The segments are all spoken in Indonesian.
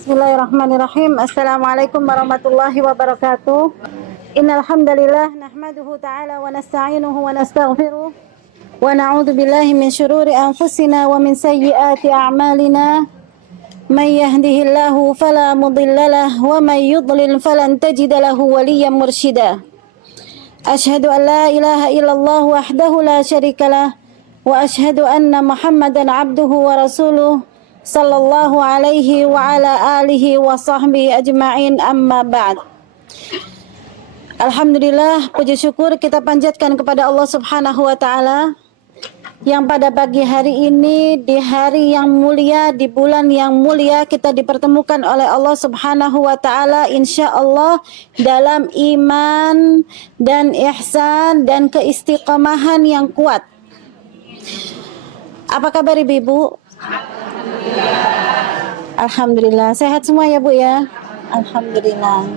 Bismillahirrahmanirrahim. Assalamualaikum warahmatullahi wabarakatuh. Innal hamdalillah nahmaduhu ta'ala wa nasta'inuhu wa nastaghfiruh wa na'udzu billahi min syururi anfusina wa min sayyiati a'malina. May yahdihillahu fala mudhillalah wa may yudlil falan tajida lahu waliyyan mursyida. Asyhadu an la ilaha illallah wahdahu la syarikalah wa asyhadu anna Muhammadan abduhu wa rasuluh sallallahu alaihi wa ala alihi wa sahbihi ajma'in, amma ba'd. Alhamdulillah, puji syukur kita panjatkan kepada Allah Subhanahu wa taala yang pada pagi hari ini, di hari yang mulia, di bulan yang mulia, kita dipertemukan oleh Allah Subhanahu wa taala insyaallah dalam iman dan ihsan dan keistiqomahan yang kuat. Apa kabar Ibu? Alhamdulillah, sehat semua ya Bu ya? Alhamdulillah.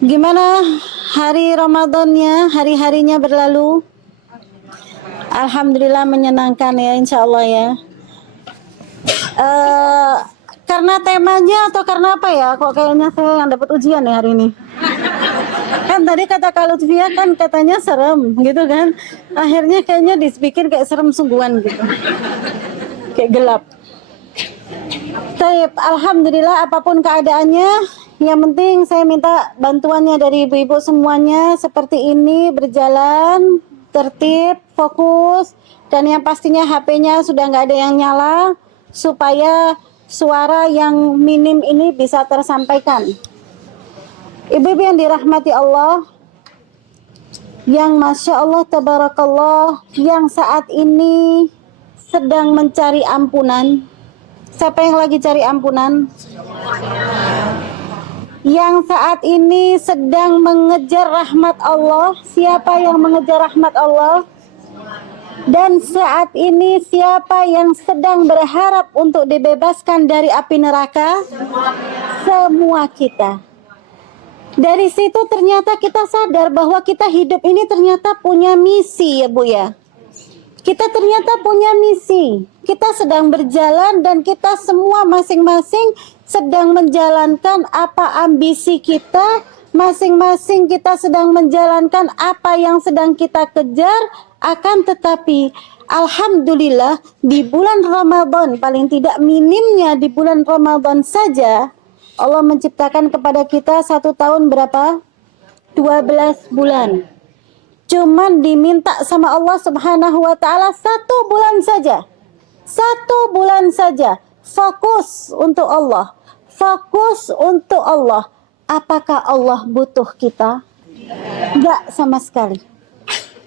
Gimana hari Ramadannya, hari-harinya berlalu? Alhamdulillah menyenangkan ya, insya Allah ya. Karena temanya atau karena apa ya? Kok kayaknya saya yang dapat ujian ya hari ini? Kan tadi kata Kak Lutfia kan katanya serem gitu kan. Akhirnya kayaknya dibikin kayak serem sungguhan gitu. Kayak gelap. Baik, alhamdulillah apapun keadaannya, yang penting saya minta bantuannya dari ibu-ibu semuanya seperti ini, berjalan tertib, fokus, dan yang pastinya HP-nya sudah nggak ada yang nyala supaya suara yang minim ini bisa tersampaikan. Ibu-ibu yang dirahmati Allah, yang Masya Allah Tabarakallah, yang saat ini sedang mencari ampunan. Siapa yang lagi cari ampunan? Yang saat ini sedang mengejar rahmat Allah. Siapa yang mengejar rahmat Allah? Dan saat ini siapa yang sedang berharap untuk dibebaskan dari api neraka? Semua kita. Dari situ ternyata kita sadar bahwa kita hidup ini ternyata punya misi ya Bu ya. Kita ternyata punya misi. Kita sedang berjalan dan kita semua masing-masing sedang menjalankan apa ambisi kita. Masing-masing kita sedang menjalankan apa yang sedang kita kejar. Akan tetapi alhamdulillah di bulan Ramadan, paling tidak minimnya di bulan Ramadan saja, Allah menciptakan kepada kita 1 tahun berapa? 12 bulan. Cuman diminta sama Allah Subhanahu wa taala 1 bulan saja. 1 bulan saja. Fokus untuk Allah. Fokus untuk Allah. Apakah Allah butuh kita? Enggak sama sekali.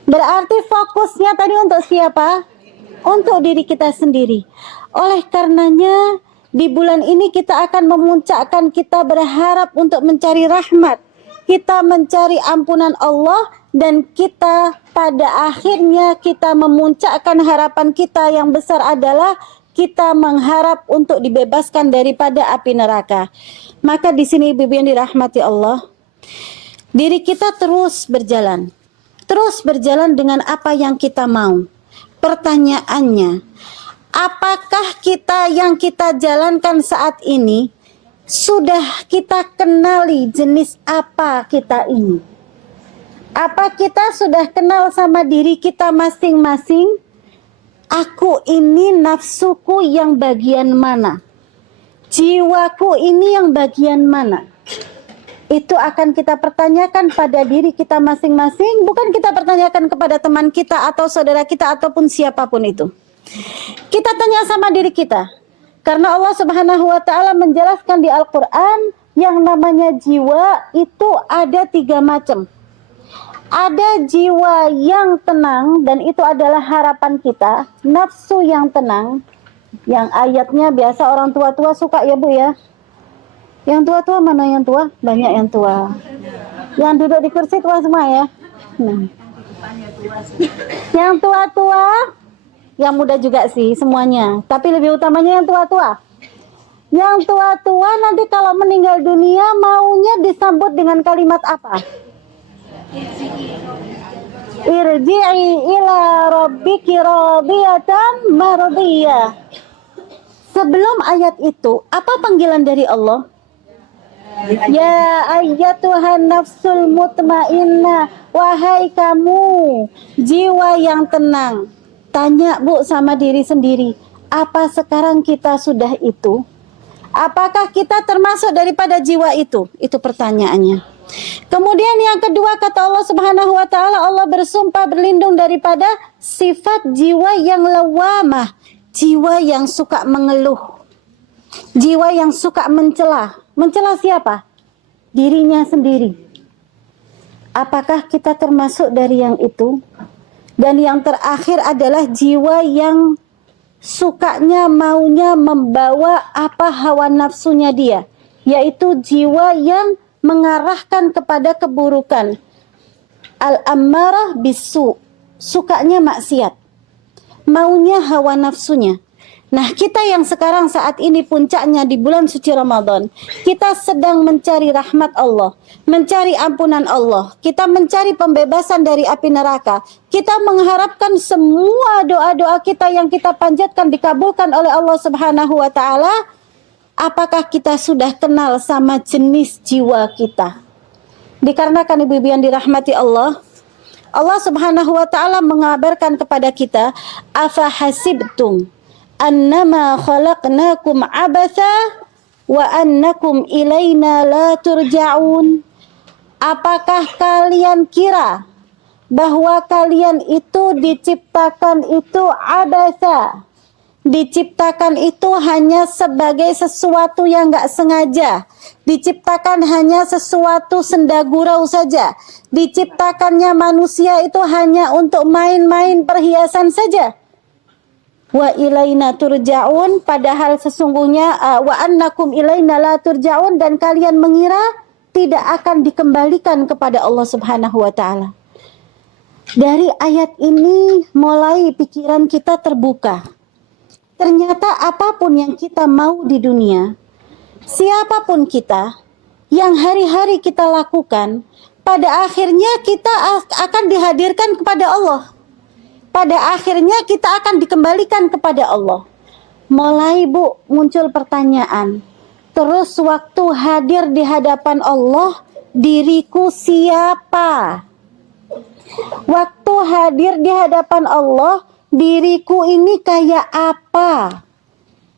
Berarti fokusnya tadi untuk siapa? Untuk diri kita sendiri. Oleh karenanya di bulan ini kita akan memuncakkan, kita berharap untuk mencari rahmat. Kita mencari ampunan Allah dan kita pada akhirnya kita memuncakkan harapan kita yang besar adalah kita mengharap untuk dibebaskan daripada api neraka. Maka di sini ibu-ibu yang dirahmati Allah, diri kita terus berjalan dengan apa yang kita mau. Pertanyaannya, apakah kita yang kita jalankan saat ini sudah kita kenali jenis apa kita ini? Apa kita sudah kenal sama diri kita masing-masing? Aku ini nafsuku yang bagian mana? Jiwaku ini yang bagian mana? Itu akan kita pertanyakan pada diri kita masing-masing. Bukan kita pertanyakan kepada teman kita atau saudara kita ataupun siapapun itu. Kita tanya sama diri kita. Karena Allah Subhanahu wa taala menjelaskan di Al-Qur'an yang namanya jiwa itu ada 3 macam. Ada jiwa yang tenang dan itu adalah harapan kita, nafsu yang tenang. Yang ayatnya biasa orang tua-tua suka ya Bu ya. Yang tua-tua mana yang tua? Banyak yang tua. Yang duduk di kursi tua semua ya. Nah. Yang tua-tua, yang muda juga sih semuanya, tapi lebih utamanya yang tua-tua. Yang tua-tua nanti kalau meninggal dunia maunya disambut dengan kalimat apa? Irji'i ila rabbiki radiyatan mardiyah. Sebelum ayat itu, apa panggilan dari Allah? Ya ayyatuhan nafsul mutmainnah, wahai kamu jiwa yang tenang. Tanya Bu sama diri sendiri, apa sekarang kita sudah itu? Apakah kita termasuk daripada jiwa itu? Itu pertanyaannya. Kemudian yang kedua, kata Allah Subhanahu wa taala, Allah bersumpah berlindung daripada sifat jiwa yang lawamah, jiwa yang suka mengeluh, jiwa yang suka mencela. Mencela siapa? Dirinya sendiri. Apakah kita termasuk dari yang itu? Dan yang terakhir adalah jiwa yang sukanya, maunya membawa apa hawa nafsunya dia, yaitu jiwa yang mengarahkan kepada keburukan. Al-ammarah bisu, sukanya maksiat, maunya hawa nafsunya. Nah, kita yang sekarang saat ini puncaknya di bulan suci Ramadan, kita sedang mencari rahmat Allah, mencari ampunan Allah, kita mencari pembebasan dari api neraka. Kita mengharapkan semua doa-doa kita yang kita panjatkan dikabulkan oleh Allah Subhanahu wa taala. Apakah kita sudah kenal sama jenis jiwa kita? Dikarenakan ibu-ibu yang dirahmati Allah, Allah Subhanahu wa taala mengabarkan kepada kita, afa hasibtum annama khalaqnakum abatha wa annakum ilaina la turja'un. Apakah kalian kira bahwa kalian itu diciptakan itu abatha, diciptakan itu hanya sebagai sesuatu yang gak sengaja, diciptakan hanya sesuatu sendagurau saja, diciptakannya manusia itu hanya untuk main-main perhiasan saja. Wa ilaina turja'un, padahal sesungguhnya wa annakum ilaina la turja'un, dan kalian mengira tidak akan dikembalikan kepada Allah Subhanahu wa taala. Dari ayat ini mulai pikiran kita terbuka. Ternyata apapun yang kita mau di dunia, siapapun kita, yang hari-hari kita lakukan, pada akhirnya kita akan dihadirkan kepada Allah. Pada akhirnya kita akan dikembalikan kepada Allah. Mulai Bu muncul pertanyaan. Terus waktu hadir di hadapan Allah, diriku siapa? Waktu hadir di hadapan Allah, diriku ini kayak apa?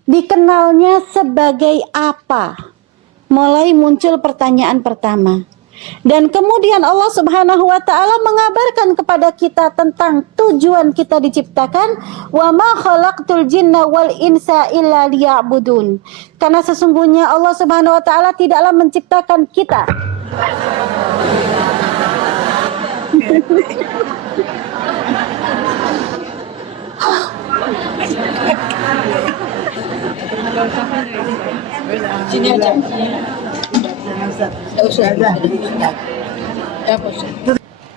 Dikenalnya sebagai apa? Mulai muncul pertanyaan pertama. Dan kemudian Allah Subhanahu wa taala mengabarkan kepada kita tentang tujuan kita diciptakan, wa ma khalaqtul jinna wal insa illa liya'budun. Karena sesungguhnya Allah Subhanahu wa taala tidaklah menciptakan kita Sini aja.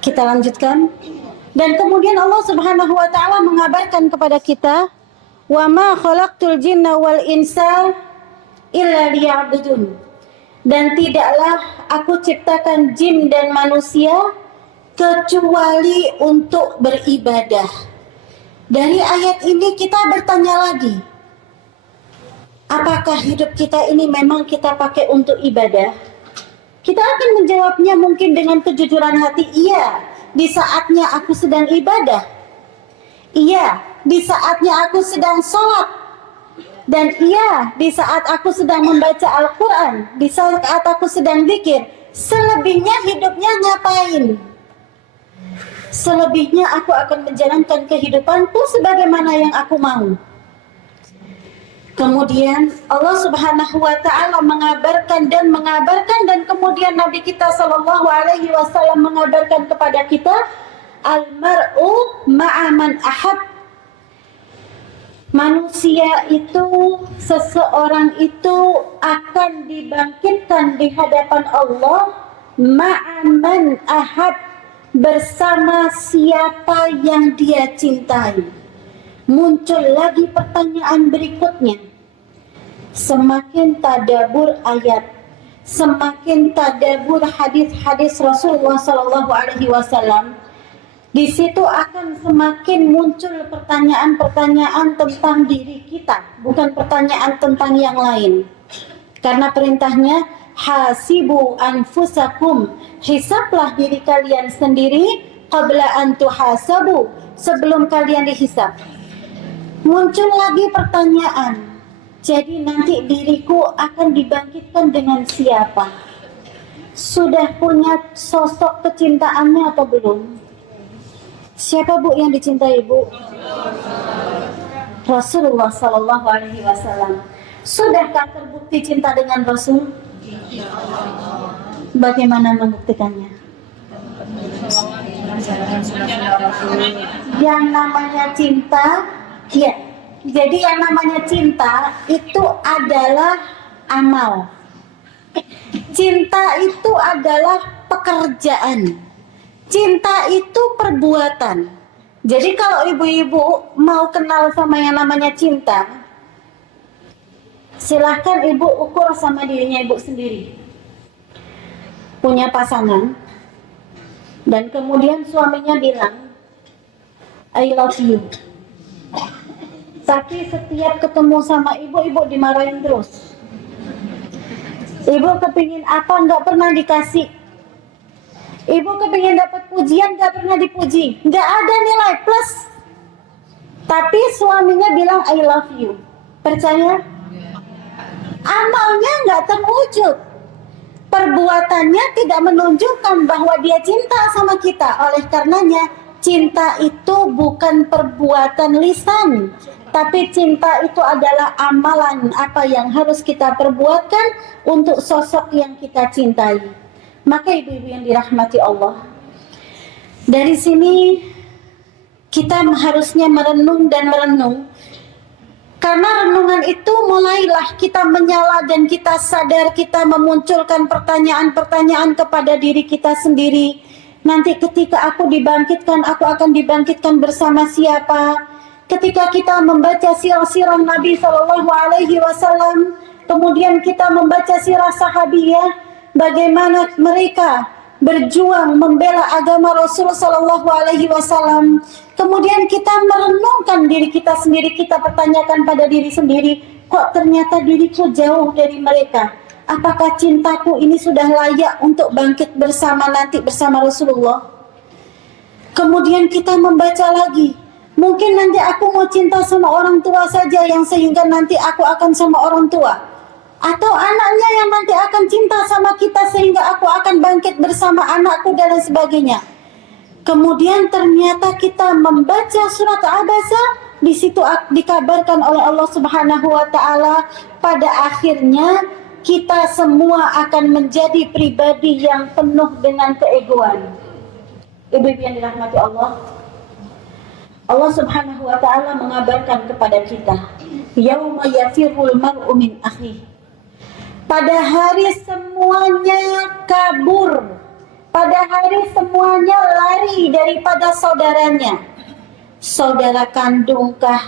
Kita lanjutkan. Dan kemudian Allah Subhanahu wa taala mengabarkan kepada kita, wa ma khalaqtul jinna wal insa illa liya'budun. Dan tidaklah aku ciptakan jin dan manusia kecuali untuk beribadah. Dari ayat ini kita bertanya lagi, apakah hidup kita ini memang kita pakai untuk ibadah? Kita akan menjawabnya mungkin dengan kejujuran hati, iya, di saatnya aku sedang ibadah. Iya, di saatnya aku sedang sholat. Dan iya, di saat aku sedang membaca Al-Quran, di saat aku sedang zikir. Selebihnya hidupnya ngapain? Selebihnya aku akan menjalankan kehidupanku sebagaimana yang aku mau. Kemudian Allah Subhanahu wa taala mengabarkan dan kemudian Nabi kita sallallahu alaihi wasallam mengabarkan kepada kita, al-mar'u ma'a man ahab. Manusia itu, seseorang itu akan dibangkitkan di hadapan Allah ma'a man ahab, bersama siapa yang dia cintai. Muncul lagi pertanyaan berikutnya. Semakin tadabbur ayat, semakin tadabbur hadis-hadis Rasulullah sallallahu alaihi wasallam, Di situ akan semakin muncul pertanyaan-pertanyaan tentang diri kita, bukan pertanyaan tentang yang lain. Karena perintahnya hasibu anfusakum, hisablah diri kalian sendiri qabla an tuhasabu, sebelum kalian dihisab. Muncul lagi pertanyaan, jadi nanti diriku akan dibangkitkan dengan siapa? Sudah punya sosok kecintaannya atau belum? Siapa Bu yang dicintai Bu? Rasulullah Sallallahu Alaihi Wasallam. Sudahkah terbukti cinta dengan Rasul? Bagaimana membuktikannya? Yang namanya cinta, ya. Jadi yang namanya cinta itu adalah amal. Cinta itu adalah pekerjaan. Cinta itu perbuatan. Jadi kalau ibu-ibu mau kenal sama yang namanya cinta, silahkan ibu ukur sama dirinya ibu sendiri. Punya pasangan, dan kemudian suaminya bilang, I love you. Tapi setiap ketemu sama ibu, ibu dimarahin terus. Ibu kepingin apa, nggak pernah dikasih. Ibu kepingin dapat pujian, gak pernah dipuji, gak ada nilai plus. Tapi suaminya bilang I love you. Percaya? Amalnya gak terwujud. Perbuatannya tidak menunjukkan bahwa dia cinta sama kita. Oleh karenanya, cinta itu bukan perbuatan lisan, tapi cinta itu adalah amalan apa yang harus kita perbuatkan untuk sosok yang kita cintai. Maka ibu-ibu yang dirahmati Allah, dari sini kita harusnya merenung dan merenung. Karena renungan itu mulailah kita menyala dan kita sadar, kita memunculkan pertanyaan-pertanyaan kepada diri kita sendiri. Nanti ketika aku dibangkitkan, aku akan dibangkitkan bersama siapa? Ketika kita membaca sirah-sirah Nabi Sallallahu Alaihi Wasallam, kemudian kita membaca sirah sahabiyah, bagaimana mereka berjuang membela agama Rasul Sallallahu Alaihi Wasallam. Kemudian kita merenungkan diri kita sendiri, kita pertanyakan pada diri sendiri, kok ternyata diriku jauh dari mereka? Apakah cintaku ini sudah layak untuk bangkit bersama nanti bersama Rasulullah? Kemudian kita membaca lagi, mungkin nanti aku mau cinta sama orang tua saja yang sehingga nanti aku akan sama orang tua. Atau anaknya yang nanti akan cinta sama kita sehingga aku akan bangkit bersama anakku dan lain sebagainya. Kemudian ternyata kita membaca surat Abasa, di situ dikabarkan oleh Allah Subhanahu wa taala pada akhirnya kita semua akan menjadi pribadi yang penuh dengan keegoan. Ibu-ibu yang dirahmati Allah, Allah Subhanahu wa taala mengabarkan kepada kita, yauma yafirul mar'u min akhihi. Pada hari semuanya kabur, pada hari semuanya lari daripada saudaranya. Saudara kandungkah,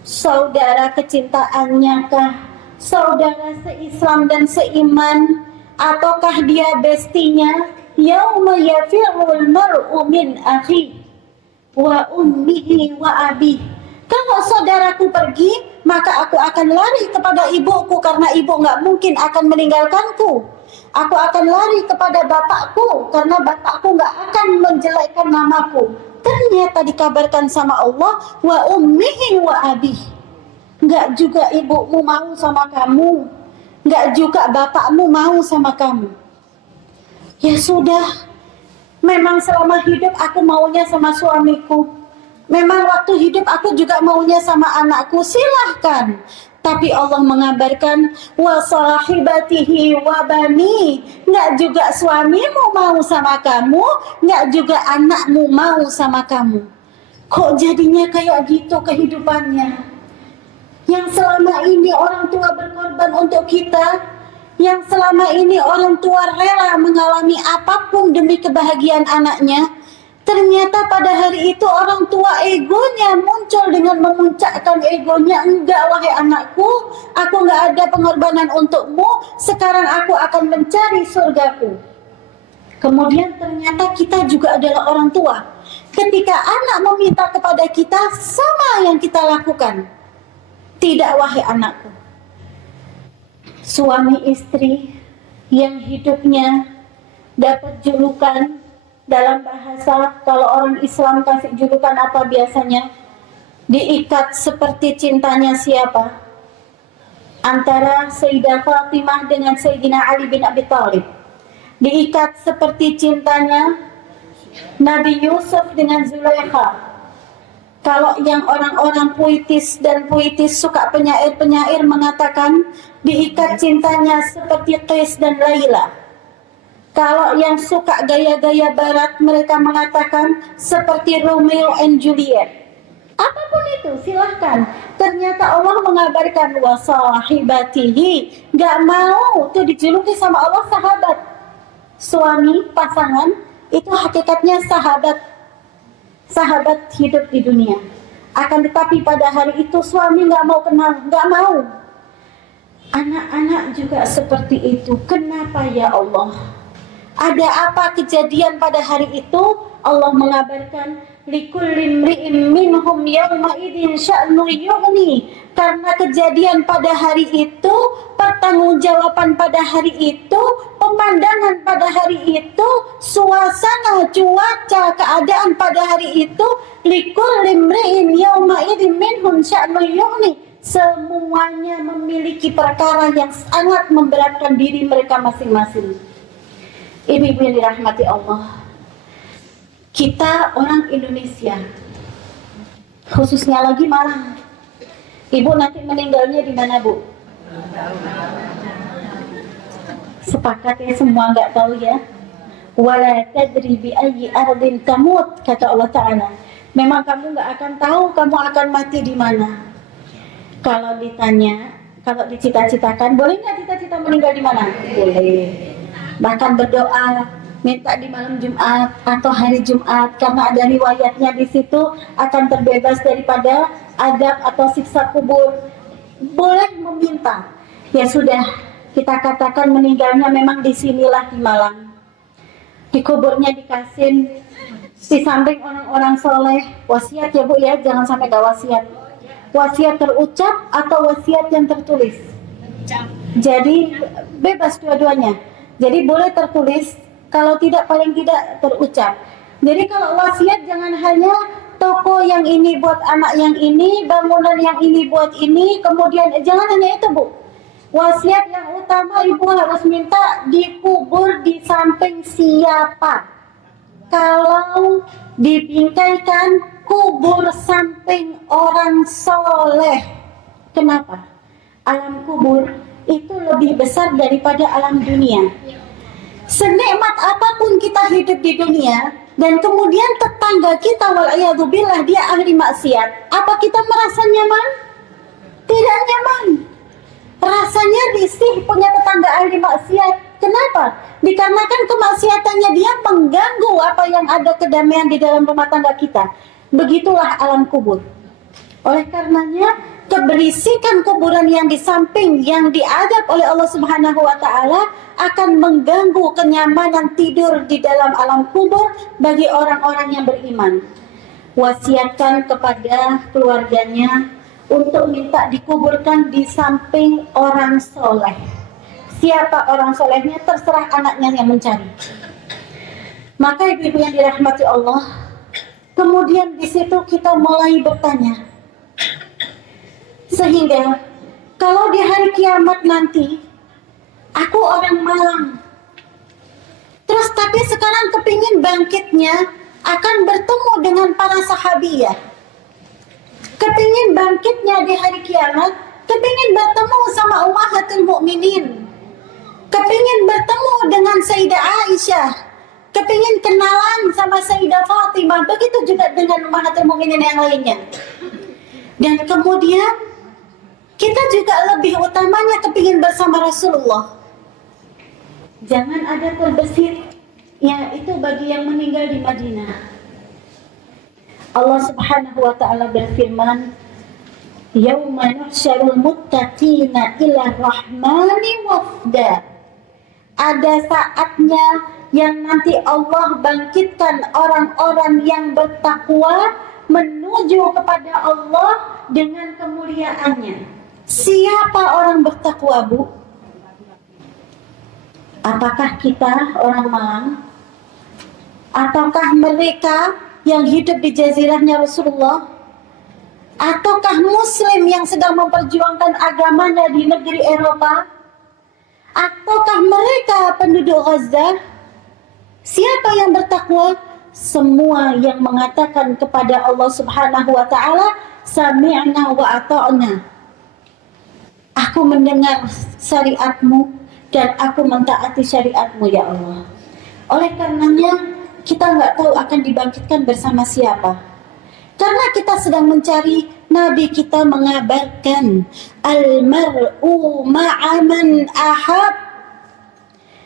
saudara kecintaannya kah, saudara seislam dan seiman, ataukah dia bestinya? Yauma yafirul mar'u min akhihi wa ummihi wa abihi. Kalau saudaraku pergi, maka aku akan lari kepada ibuku karena ibu nggak mungkin akan meninggalkanku. Aku akan lari kepada bapakku karena bapakku nggak akan menjelekkan namaku. Ternyata dikabarkan sama Allah, wa ummihi wa abih. Nggak juga ibumu mau sama kamu, nggak juga bapakmu mau sama kamu. Ya sudah, memang selama hidup aku maunya sama suamiku. Memang waktu hidup aku juga maunya sama anakku, silahkan. Tapi Allah mengabarkan wa sahibatihi wa bani. Nggak juga suamimu mau sama kamu, nggak juga anakmu mau sama kamu. Kok jadinya kayak gitu kehidupannya? Yang selama ini orang tua berkorban untuk kita, yang selama ini orang tua rela mengalami apapun demi kebahagiaan anaknya, ternyata pada hari itu orang tua egonya muncul dengan memuncakkan egonya. Enggak wahai anakku, aku enggak ada pengorbanan untukmu, sekarang aku akan mencari surgaku. Kemudian ternyata kita juga adalah orang tua. ketika anak meminta kepada kita, sama yang kita lakukan. Tidak, wahai anakku. Suami istri yang hidupnya dapat julukan, dalam bahasa kalau orang Islam kasih julukan apa biasanya? Diikat seperti cintanya siapa? Antara Sayyidah Fatimah dengan Sayyidina Ali bin Abi Thalib. Diikat seperti cintanya Nabi Yusuf dengan Zulaikha. Kalau yang orang-orang puitis dan puitis suka penyair-penyair mengatakan diikat cintanya seperti Qais dan Laila. Kalau yang suka gaya-gaya barat mereka mengatakan seperti Romeo and Juliet. Apapun itu silahkan. Ternyata Allah mengabarkan wasahibatihi, gak mau tuh dijuluki sama Allah sahabat. Suami, pasangan itu hakikatnya sahabat hidup di dunia. Akan tetapi pada hari itu suami gak mau kenal, gak mau. Anak-anak juga seperti itu. Kenapa ya Allah? Ada apa kejadian pada hari itu? Allah mengabarkan likulli imri'in minhum yawma idzin sya'nu yughni. Karena kejadian pada hari itu, pertanggungjawaban pada hari itu, pemandangan pada hari itu, suasana, cuaca, keadaan pada hari itu, likulli imri'in yawma idzin minhum sya'nu yughni. Semuanya memiliki perkara yang sangat memberatkan diri mereka masing-masing. Ibu-ibu yang dirahmati Allah, kita orang Indonesia, khususnya lagi Malang. Ibu nanti meninggalnya di mana, Bu? Sepakat ya semua, nggak tahu ya. Wala tadri bi ayyi ardin tamut, kata Allah Ta'ala. Memang kamu nggak akan tahu kamu akan mati di mana. Kalau ditanya, kalau dicita-citakan, boleh nggak cita-cita meninggal di mana? Boleh. Bahkan berdoa minta di malam Jumat atau hari Jumat, karena ada riwayatnya di situ akan terbebas daripada adab atau siksa kubur. Boleh meminta. Ya sudah, kita katakan meninggalnya memang di sinilah di Malang. Di kuburnya di Kasin, di samping orang-orang soleh. Wasiat ya Bu ya, jangan sampai gak wasiat. Wasiat terucap atau wasiat yang tertulis. Jadi bebas dua-duanya. Jadi boleh tertulis, kalau tidak paling tidak terucap. Jadi kalau wasiat jangan hanya toko yang ini buat anak yang ini, bangunan yang ini buat ini, kemudian jangan hanya itu Bu. Wasiat yang utama ibu harus minta dikubur di samping siapa. Kalau dibingkaikan kubur samping orang soleh. Kenapa? Alam kubur itu lebih besar daripada alam dunia. Senikmat apapun kita hidup di dunia, dan kemudian tetangga kita wal'iyadzubillah dia ahli maksiat, apa kita merasa nyaman? Tidak nyaman. Rasanya risih punya tetangga ahli maksiat. Kenapa? Dikarenakan kemaksiatannya dia mengganggu apa yang ada kedamaian di dalam rumah tangga kita. Begitulah alam kubur. Oleh karenanya keberisikan kuburan yang di samping yang diadab oleh Allah Subhanahu wa Ta'ala akan mengganggu kenyamanan tidur di dalam alam kubur bagi orang-orang yang beriman. Wasiatkan kepada keluarganya untuk minta dikuburkan di samping orang soleh. Siapa orang solehnya terserah anaknya yang mencari. Maka ibu-ibu yang dirahmati Allah, kemudian di situ kita mulai bertanya. Sehingga kalau di hari kiamat nanti aku orang Malang, terus tapi sekarang kepingin bangkitnya akan bertemu dengan para sahabiyah, kepingin bangkitnya di hari kiamat, kepingin bertemu sama Ummahatul Mukminin, kepingin bertemu dengan Sayyidah Aisyah, kepingin kenalan sama Sayyidah Fatimah, begitu juga dengan Ummahatul Mukminin yang lainnya. Dan kemudian kita juga lebih utamanya kepingin bersama Rasulullah. Jangan ada terbesit, ya itu bagi yang meninggal di Madinah. Allah Subhanahu wa Ta'ala berfirman, Yauma nuhsyarul muttaqina ila rahmani wafda. Ada saatnya yang nanti Allah bangkitkan orang-orang yang bertakwa menuju kepada Allah dengan kemuliaannya. Siapa orang bertakwa, Bu? Apakah kita orang Malang? Ataukah mereka yang hidup di jazirahnya Rasulullah? Ataukah Muslim yang sedang memperjuangkan agamanya di negeri Eropa? Ataukah mereka penduduk Gaza? Siapa yang bertakwa? Semua yang mengatakan kepada Allah Subhanahu wa ta'ala, sami'na wa ata'na. Aku mendengar syariatmu dan aku mentaati syariatmu ya Allah. Oleh karenanya kita nggak tahu akan dibangkitkan bersama siapa. Karena kita sedang mencari, Nabi kita mengabarkan al-mar'u ma'aman ahab.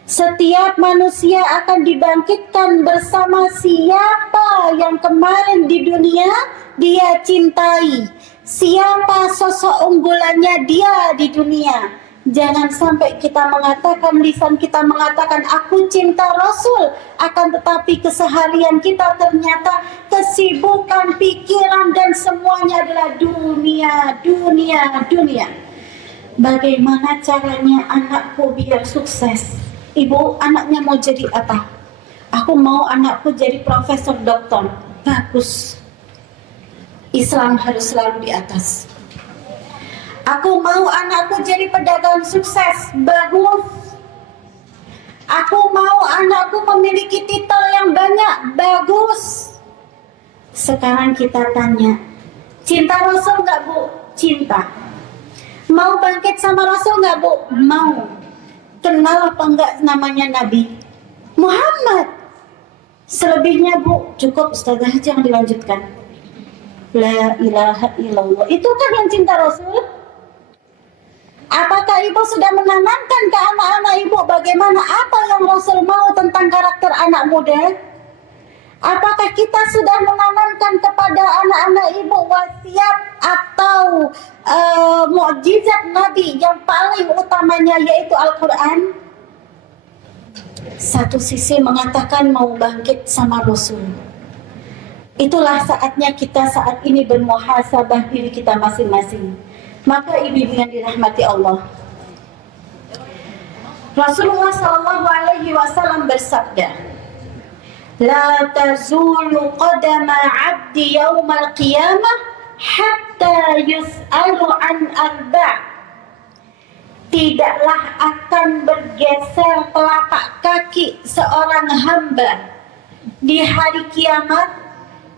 Setiap manusia akan dibangkitkan bersama siapa yang kemarin di dunia dia cintai. Siapa sosok unggulannya dia di dunia. Jangan sampai kita mengatakan, lisan kita mengatakan aku cinta Rasul, akan tetapi keseharian kita ternyata kesibukan pikiran dan semuanya adalah dunia, dunia, dunia. Bagaimana caranya anakku biar sukses? Ibu, anaknya mau jadi apa? Aku mau anakku jadi profesor doktor. Bagus. Islam harus selalu di atas. Aku mau anakku jadi pedagang sukses. Bagus. Aku mau anakku memiliki titel yang banyak. Bagus. Sekarang kita tanya, cinta Rasul nggak, Bu? Cinta. Mau bangkit sama Rasul nggak, Bu? Mau. Kenal apa enggak namanya Nabi Muhammad? Selebihnya, Bu, cukup Ustazah aja yang dilanjutkan. La ilaha illallah. Itu kan yang cinta Rasul. Apakah ibu sudah menanamkan ke anak-anak ibu bagaimana apa yang Rasul mau tentang karakter anak muda? Apakah kita sudah menanamkan kepada anak-anak ibu wasiat atau mukjizat Nabi yang paling utamanya yaitu Al-Quran? Satu sisi mengatakan mau bangkit sama Rasul. Itulah saatnya kita saat ini bermuhasabah diri kita masing-masing. Maka ibu yang dirahmati Allah, Rasulullah SAW bersabda, La tazulu qadama abdi yawmal qiyamah hatta yus'alu an arba'. Tidaklah akan bergeser telapak kaki seorang hamba di hari kiamat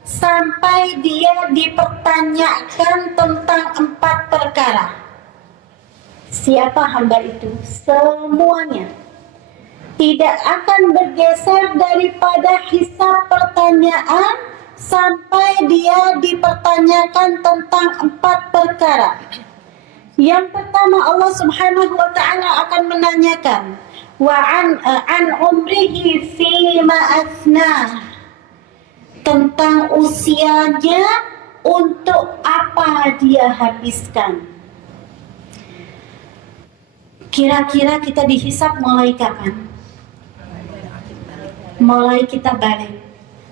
sampai dia dipertanyakan tentang 4 perkara. Siapa hamba itu? Semuanya. Tidak akan bergeser daripada hisab pertanyaan sampai dia dipertanyakan tentang 4 perkara. Yang pertama, Allah Subhanahu wa ta'ala akan menanyakan wa an umrihi fima afnah, tentang usianya untuk apa dia habiskan. Kira-kira kita dihisab mulai kapan? Mulai kita balik.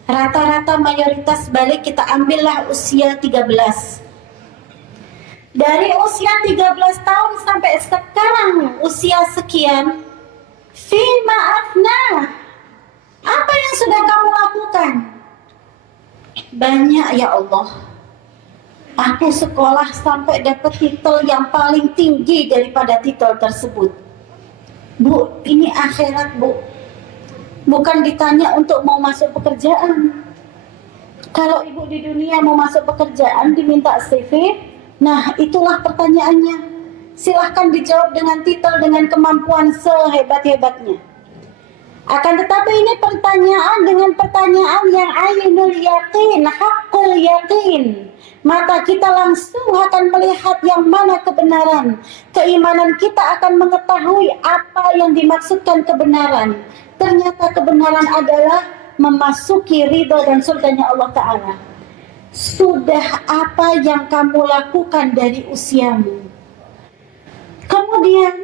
Rata-rata mayoritas balik kita ambillah usia 13. Dari usia 13 tahun sampai sekarang usia sekian, fima afnah, apa yang sudah kamu lakukan? Banyak ya Allah. Aku sekolah sampai dapat titel yang paling tinggi daripada titel tersebut. Bu, ini akhirat, Bu. Bukan ditanya untuk mau masuk pekerjaan. Kalau ibu di dunia mau masuk pekerjaan diminta CV, nah itulah pertanyaannya. Silahkan dijawab dengan titel, dengan kemampuan sehebat-hebatnya. Akan tetapi ini pertanyaan dengan pertanyaan yang ainul yakin, haqqul yakin. Mata kita langsung akan melihat yang mana kebenaran. Keimanan kita akan mengetahui apa yang dimaksudkan kebenaran. Ternyata kebenaran adalah memasuki ridha dan surganya Allah Ta'ala. Sudah apa yang kamu lakukan dari usiamu? Kemudian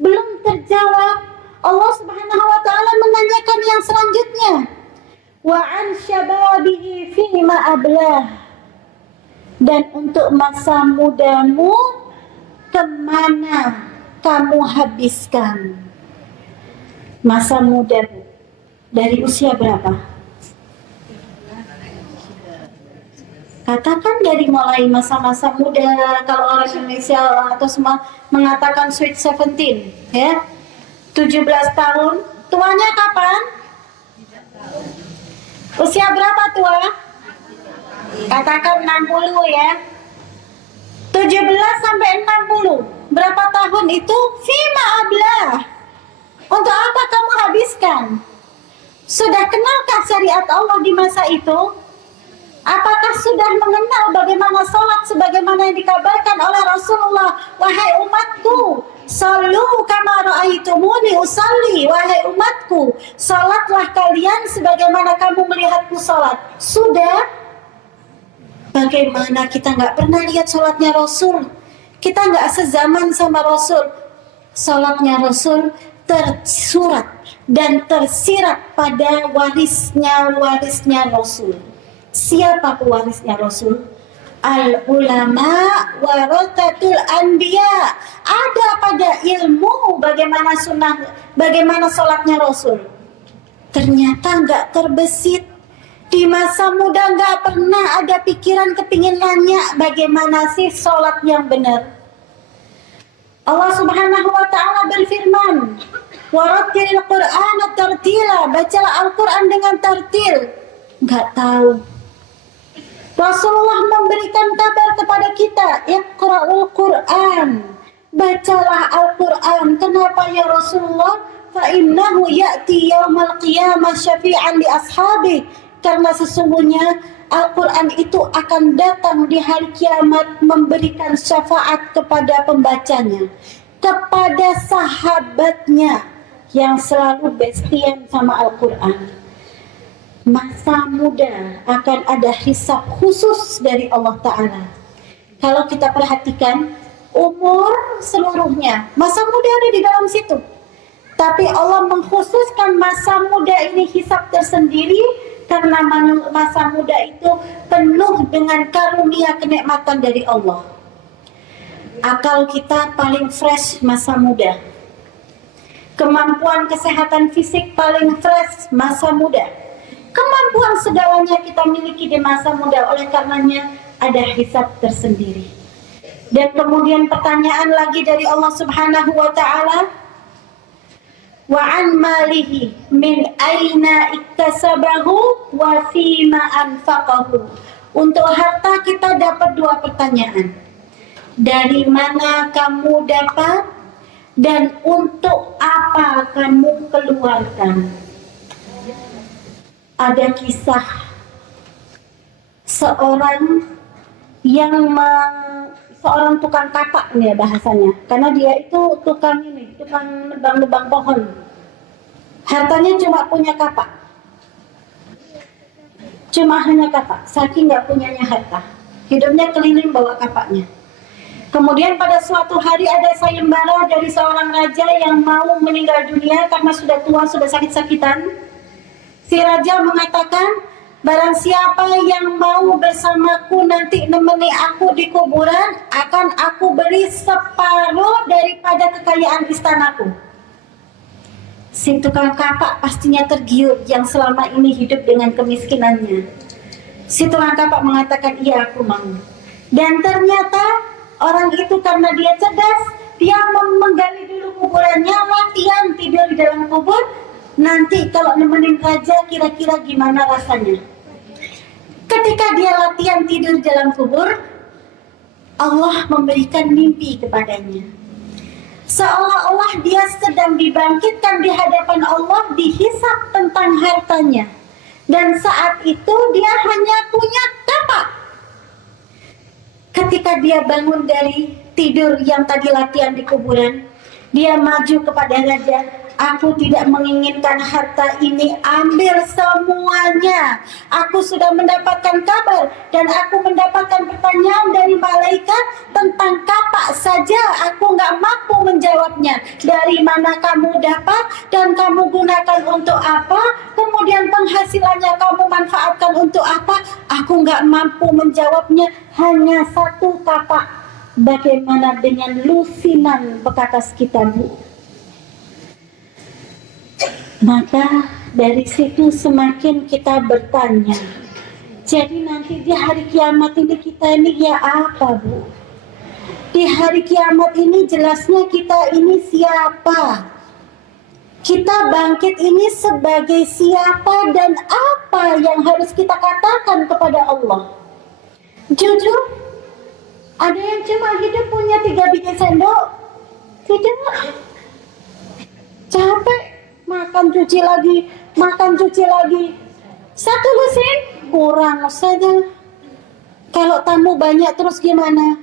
belum terjawab, Allah Subhanahu wa ta'ala menanyakan selanjutnya, wa an syababihi fima ablah, dan untuk masa mudamu kemana kamu habiskan. Masa mudamu dari usia berapa? Katakan dari mulai masa-masa muda, kalau orang Indonesia atau semua mengatakan sweet 17, ya, 17 tahun. Tuanya kapan? Usia berapa tua? Katakan 60 ya. 17 sampai 60. Berapa tahun itu? Fima ablah. Untuk apa kamu habiskan? Sudah kenalkah syariat Allah di masa itu? Apakah sudah mengenal bagaimana salat sebagaimana yang dikabarkan oleh Rasulullah? Wahai umatku, sallu kama ra'aitumuni usalli. Wahai umatku, salatlah kalian sebagaimana kamu melihatku salat. Sudah? Bagaimana kita nggak pernah lihat salatnya Rasul? Kita nggak sezaman sama Rasul. Salatnya Rasul tersurat dan tersirat pada warisnya Rasul. Siapa pewarisnya Rasul? Al-ulama warathatul anbiya. Ada pada ilmu bagaimana sunnah, bagaimana sholatnya Rasul. Ternyata nggak terbesit. Di masa muda nggak pernah ada pikiran kepingin nanya bagaimana sih sholat yang benar. Allah Subhanahu wa ta'ala berfirman, warattilil Qur'ana tartila. Bacalah Al-Quran dengan tartil. Nggak tahu. Rasulullah memberikan kabar kepada kita, Iqra'ul Qur'an. Bacalah Al-Quran. Kenapa ya Rasulullah? Fa'innahu ya'ti yawmal qiyamah syafi'an li ashabi. Karena sesungguhnya Al-Quran itu akan datang di hari kiamat memberikan syafaat kepada pembacanya, kepada sahabatnya yang selalu bestian sama Al-Quran. Masa muda akan ada hisab khusus dari Allah Ta'ala. Kalau kita perhatikan umur seluruhnya, masa muda ada di dalam situ. Tapi Allah mengkhususkan masa muda ini hisab tersendiri karena masa muda itu penuh dengan karunia kenikmatan dari Allah. Akal kita paling fresh masa muda. Kemampuan kesehatan fisik paling fresh masa muda. Kemampuan segalanya kita miliki di masa muda, oleh karenanya ada hisab tersendiri. Dan kemudian pertanyaan lagi dari Allah Subhanahu wa ta'ala, wa an malihi min aina iktasabahu wa fima anfaqahu. Untuk harta kita dapat dua pertanyaan. Dari mana kamu dapat dan untuk apa kamu keluarkan? Ada kisah seorang tukang kapak nih ya bahasanya, karena dia itu tukang nebang-nebang pohon. Hartanya cuma punya kapak, cuma hanya kapak, saking nggak punyanya harta. Hidupnya keliling bawa kapaknya. Kemudian pada suatu hari ada sayembara dari seorang raja yang mau meninggal dunia karena sudah tua, sudah sakit-sakitan. Si raja mengatakan, barang siapa yang mau bersamaku nanti nemeni aku di kuburan, akan aku beri separuh daripada kekayaan istanaku. Si tukang kapak pastinya tergiur yang selama ini hidup dengan kemiskinannya. Si tukang kapak mengatakan, iya aku mau. Dan ternyata orang itu karena dia cerdas, dia menggali dulu kuburannya, latihan tidur di dalam kubur. Nanti kalau nemenin raja kira-kira gimana rasanya. Ketika dia latihan tidur dalam kubur, Allah memberikan mimpi kepadanya. Seolah-olah dia sedang dibangkitkan di hadapan Allah, dihisap tentang hartanya. Dan saat itu dia hanya punya kapak. Ketika dia bangun dari tidur yang tadi latihan di kuburan, dia maju kepada raja. Aku tidak menginginkan harta ini, ambil semuanya. Aku sudah mendapatkan kabar dan aku mendapatkan pertanyaan dari malaikat tentang kapak saja. Aku nggak mampu menjawabnya. Dari mana kamu dapat dan kamu gunakan untuk apa? Kemudian penghasilannya kamu manfaatkan untuk apa? Aku nggak mampu menjawabnya. Hanya satu kapak. Bagaimana dengan lusinan bekas kita, Bu? Maka dari situ semakin kita bertanya. Jadi nanti di hari kiamat ini kita ini ya apa, Bu? Di hari kiamat ini jelasnya kita ini siapa? Kita bangkit ini sebagai siapa dan apa yang harus kita katakan kepada Allah? Jujur, ada yang cuma hidup punya 3 biji sendok? Tidak. Capek. Makan cuci lagi. 1 lusin kurang saja. Kalau tamu banyak terus gimana?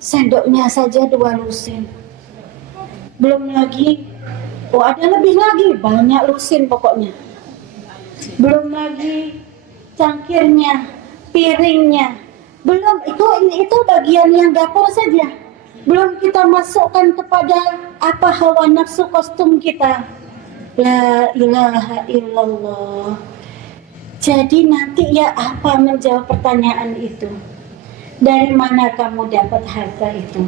Sendoknya saja 2 lusin. Belum lagi, ada lebih lagi, banyak lusin pokoknya. Belum lagi cangkirnya, piringnya. Belum itu bagian yang dapur saja. Belum kita masukkan kepada apa hawa nafsu kostum kita. La ilaha illallah. Jadi nanti ya apa menjawab pertanyaan itu? Dari mana kamu dapat harta itu?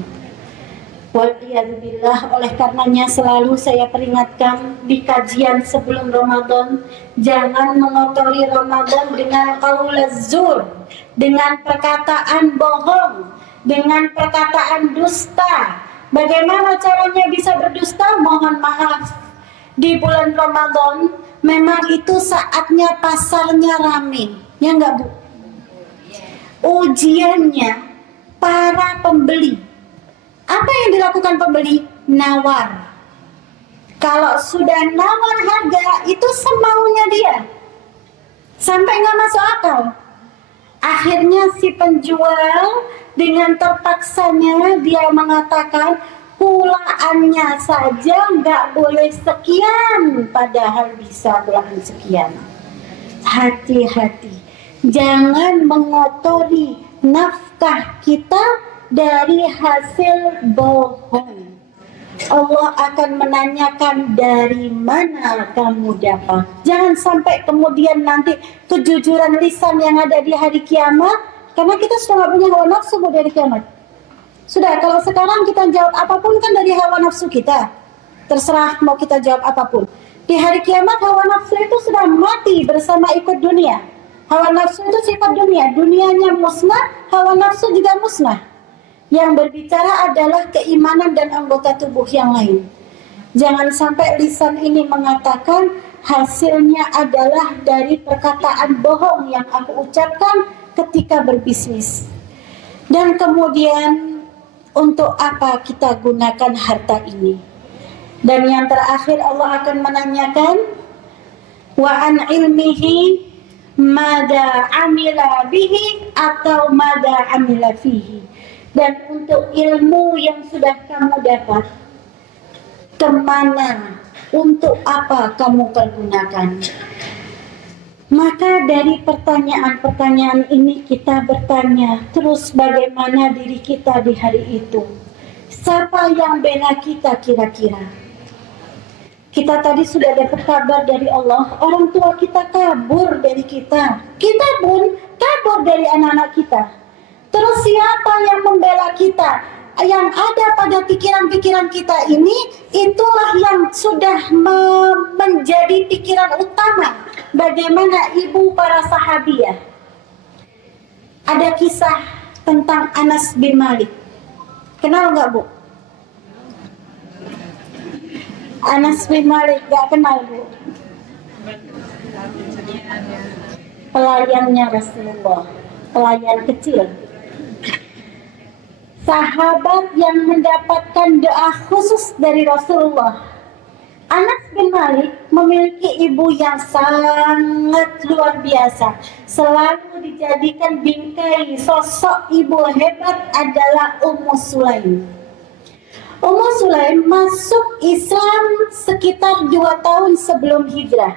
Waliyadzubillah. Oleh karenanya selalu saya peringatkan di kajian sebelum Ramadan, jangan mengotori Ramadan dengan qaulaz zur, dengan perkataan bohong, dengan perkataan dusta. Bagaimana caranya bisa berdusta? Mohon maaf, di bulan Ramadan memang itu saatnya pasarnya rame, ya enggak, Bu? Ujiannya para pembeli. Apa yang dilakukan pembeli? Nawar. Kalau sudah nawar harga, itu semaunya dia, sampai nggak masuk akal. Akhirnya si penjual dengan terpaksanya dia mengatakan, pulaannya saja nggak boleh sekian, padahal bisa pulaan sekian. Hati-hati, jangan mengotori nafkah kita dari hasil bohong. Allah akan menanyakan dari mana kamu dapat. Jangan sampai kemudian nanti kejujuran lisan yang ada di hari kiamat, karena kita sudah nggak punya hawa nafsu dari kiamat. Sudah, kalau sekarang kita jawab apapun kan dari hawa nafsu kita. Terserah mau kita jawab apapun. Di hari kiamat hawa nafsu itu sudah mati bersama ikut dunia. Hawa nafsu itu sifat dunia. Dunianya musnah, hawa nafsu juga musnah. Yang berbicara adalah keimanan dan anggota tubuh yang lain. Jangan sampai lisan ini mengatakan hasilnya adalah dari perkataan bohong yang aku ucapkan ketika berbisnis. Dan kemudian untuk apa kita gunakan harta ini? Dan yang terakhir Allah akan menanyakan, wa an ilmihi mada amila bihi atau mada amila fihi. Dan untuk ilmu yang sudah kamu dapat, kemana, untuk apa kamu pergunakan? Maka dari pertanyaan-pertanyaan ini kita bertanya terus bagaimana diri kita di hari itu. Siapa yang bela kita kira-kira? Kita tadi sudah dapat kabar dari Allah, orang tua kita kabur dari kita. Kita pun kabur dari anak-anak kita. Terus siapa yang membela kita? Yang ada pada pikiran-pikiran kita ini, itulah yang sudah menjadi pikiran utama. Bagaimana ibu para sahabiah. Ada kisah tentang Anas bin Malik. Kenal nggak, Bu? Anas bin Malik, nggak kenal, Bu? Pelayannya Rasulullah, pelayan kecil. Sahabat yang mendapatkan doa khusus dari Rasulullah. Anas bin Malik memiliki ibu yang sangat luar biasa. Selalu dijadikan bingkai sosok ibu hebat adalah Ummu Sulaim. Ummu Sulaim masuk Islam sekitar 2 tahun sebelum hijrah.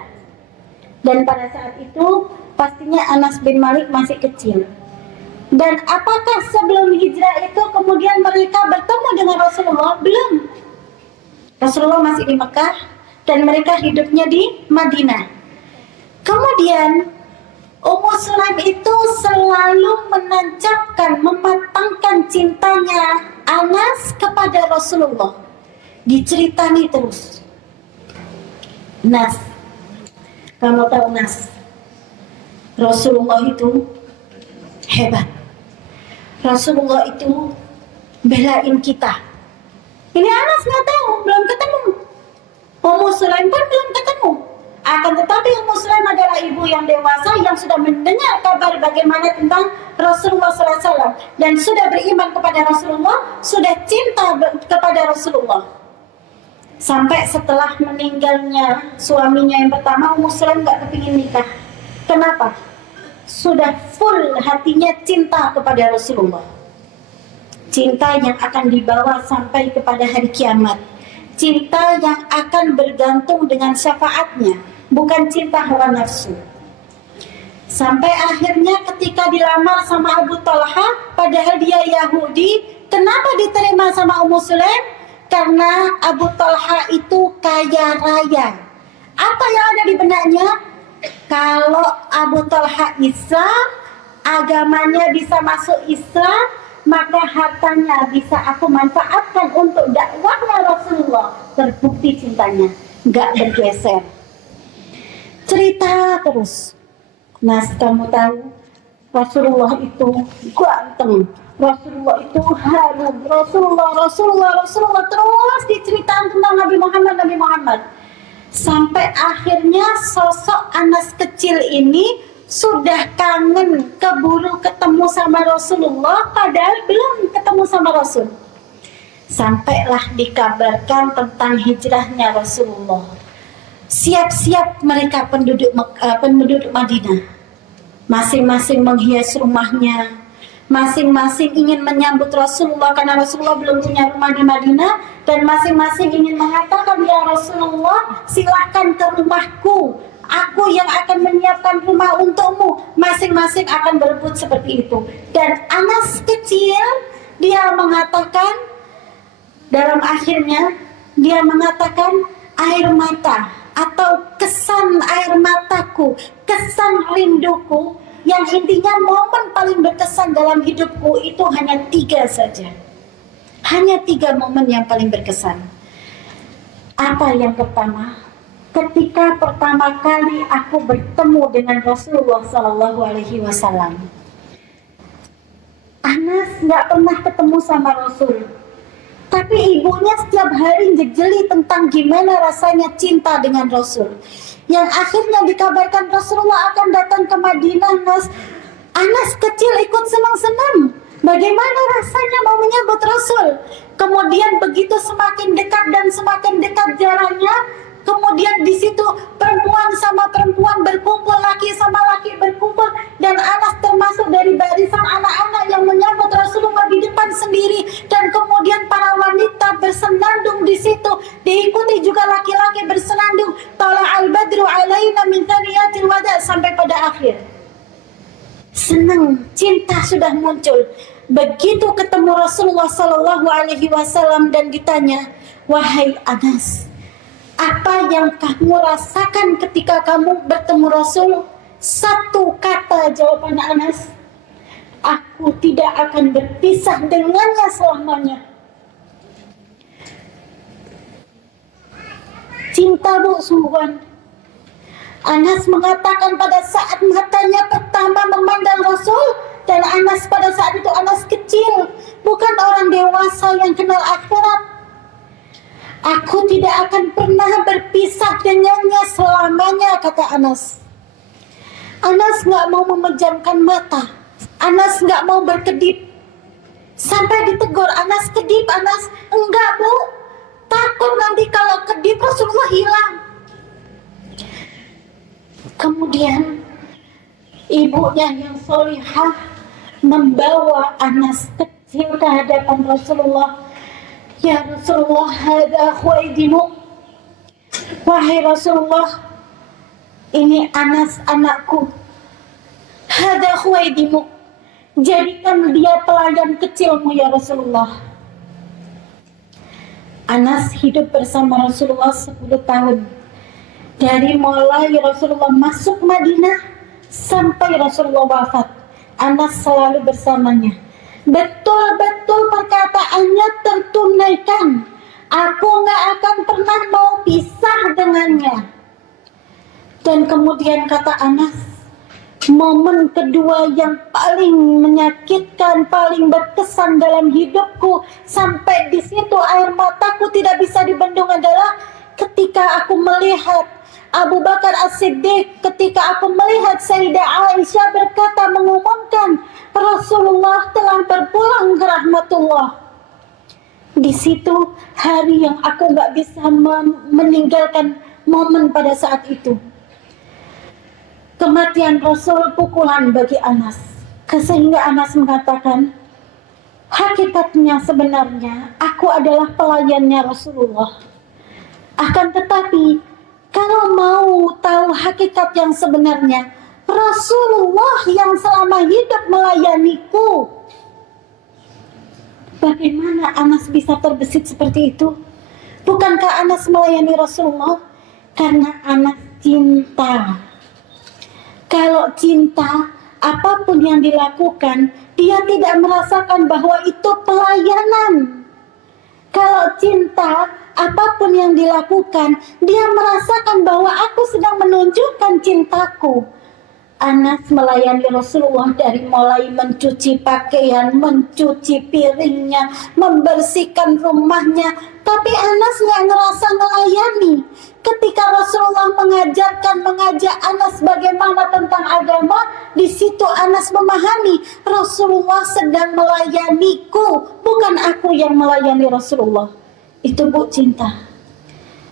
Dan pada saat itu pastinya Anas bin Malik masih kecil. Dan apakah sebelum hijrah itu kemudian mereka bertemu dengan Rasulullah? Belum. Rasulullah masih di Mekah dan mereka hidupnya di Madinah. Kemudian Ummu Sulaim itu selalu menancapkan, mematangkan cintanya Anas kepada Rasulullah. Diceritani terus. Nas, kamu tahu Nas, Rasulullah itu hebat. Rasulullah itu belain kita. Ini Anas nggak tahu, belum ketemu. Ummu Sulaim pun belum ketemu. Akan tetapi Ummu Sulaim adalah ibu yang dewasa yang sudah mendengar kabar bagaimana tentang Rasulullah SAW dan sudah beriman kepada Rasulullah, sudah cinta kepada Rasulullah. Sampai setelah meninggalnya suaminya yang pertama, Ummu Sulaim nggak kepingin nikah. Kenapa? Sudah full hatinya cinta kepada Rasulullah. Cinta yang akan dibawa sampai kepada hari kiamat. Cinta yang akan bergantung dengan syafaatnya, bukan cinta hawa nafsu. Sampai akhirnya ketika dilamar sama Abu Talha, padahal dia Yahudi, kenapa diterima sama Ummu Sulaim? Karena Abu Talha itu kaya raya. Apa yang ada di benaknya? Kalau Abu Talha Islam, agamanya bisa masuk Islam, maka hartanya bisa aku manfaatkan untuk dakwahnya Rasulullah. Terbukti cintanya, nggak bergeser. Cerita terus. Nas, kamu tahu Rasulullah itu ganteng, Rasulullah itu harum, Rasulullah terus diceritakan tentang Nabi Muhammad. Sampai akhirnya sosok Anas kecil ini sudah kangen, keburu ketemu sama Rasulullah, padahal belum ketemu sama Rasul. Sampailah dikabarkan tentang hijrahnya Rasulullah. Siap-siap mereka penduduk Madinah. Masing-masing menghias rumahnya, masing-masing ingin menyambut Rasulullah karena Rasulullah belum punya rumah di Madinah, dan masing-masing ingin mengatakan, ya Rasulullah, silahkan ke rumahku, aku yang akan menyiapkan rumah untukmu. Masing-masing akan berebut seperti itu. Dan Anas kecil, dia mengatakan, dalam akhirnya dia mengatakan air mata atau kesan air mataku, kesan rinduku, yang intinya momen paling berkesan dalam hidupku itu hanya 3 saja. Hanya 3 momen yang paling berkesan. Apa yang pertama? Ketika pertama kali aku bertemu dengan Rasulullah SAW. Anas nggak pernah ketemu sama Rasul, tapi ibunya setiap hari jejeli tentang gimana rasanya cinta dengan Rasul. Yang akhirnya dikabarkan Rasulullah akan datang ke Madinah. Anas kecil ikut senang-senang. Bagaimana rasanya mau menyambut Rasul? Kemudian begitu semakin dekat jaraknya, kemudian di situ perempuan sama perempuan berkumpul, laki sama laki berkumpul, dan Anas termasuk dari barisan anak-anak yang menyambut Rasulullah di depan sendiri, dan kemudian para wanita bersenandung di situ, diikuti juga laki-laki bersenandung. Tala'al badru alaina min thaniyatil wada, sampai pada akhir. Senang, cinta sudah muncul. Begitu ketemu Rasulullah SAW dan ditanya, wahai Anas, apa yang kamu rasakan ketika kamu bertemu Rasul? 1 kata jawaban Anas, aku tidak akan berpisah dengannya selamanya. Cinta, Bu, sungguhan. Anas mengatakan pada saat matanya pertama memandang Rasul, dan Anas pada saat itu Anas kecil, bukan orang dewasa yang kenal akhirat. Aku tidak akan pernah berpisah dengannya selamanya, kata Anas. Anas nggak mau memejamkan mata. Anas nggak mau berkedip. Sampai ditegur, Anas kedip. Anas, enggak, Bu. Takut nanti kalau kedip Rasulullah hilang. Kemudian ibunya yang solihah membawa Anas kecil ke hadapan Rasulullah. Ya Rasulullah, hada khwaidimu. Wahai Rasulullah, ini Anas anakku. Hada khwaidimu. Jadikan dia pelayan kecilmu ya Rasulullah. Anas hidup bersama Rasulullah 10 tahun. Dari mulai Rasulullah masuk Madinah sampai Rasulullah wafat, Anas selalu bersamanya. Betul-betul perkataannya tertunaikan. Aku gak akan pernah mau pisah dengannya. Dan kemudian kata Anas, momen kedua yang paling menyakitkan, paling berkesan dalam hidupku, sampai di situ air mataku tidak bisa dibendung, adalah ketika aku melihat Abu Bakar As-Siddiq, ketika aku melihat Sayyidah Aisyah berkata, mengumumkan Rasulullah telah berpulang ke rahmatullah. Di situ hari yang aku gak bisa meninggalkan momen pada saat itu. Kematian Rasul pukulan bagi Anas, sehingga Anas mengatakan, hakikatnya sebenarnya aku adalah pelayannya Rasulullah. Akan tetapi kalau mau tahu hakikat yang sebenarnya, Rasulullah yang selama hidup melayaniku. Bagaimana Anas bisa terbesit seperti itu? Bukankah Anas melayani Rasulullah? Karena Anas cinta. Kalau cinta, apapun yang dilakukan, dia tidak merasakan bahwa itu pelayanan. Kalau cinta, apapun yang dilakukan, dia merasakan bahwa aku sedang menunjukkan cintaku. Anas melayani Rasulullah dari mulai mencuci pakaian, mencuci piringnya, membersihkan rumahnya. Tapi Anas nggak ngerasa melayani. Ketika Rasulullah mengajak Anas bagaimana tentang agama, di situ Anas memahami Rasulullah sedang melayaniku, bukan aku yang melayani Rasulullah. Itu Bu cinta.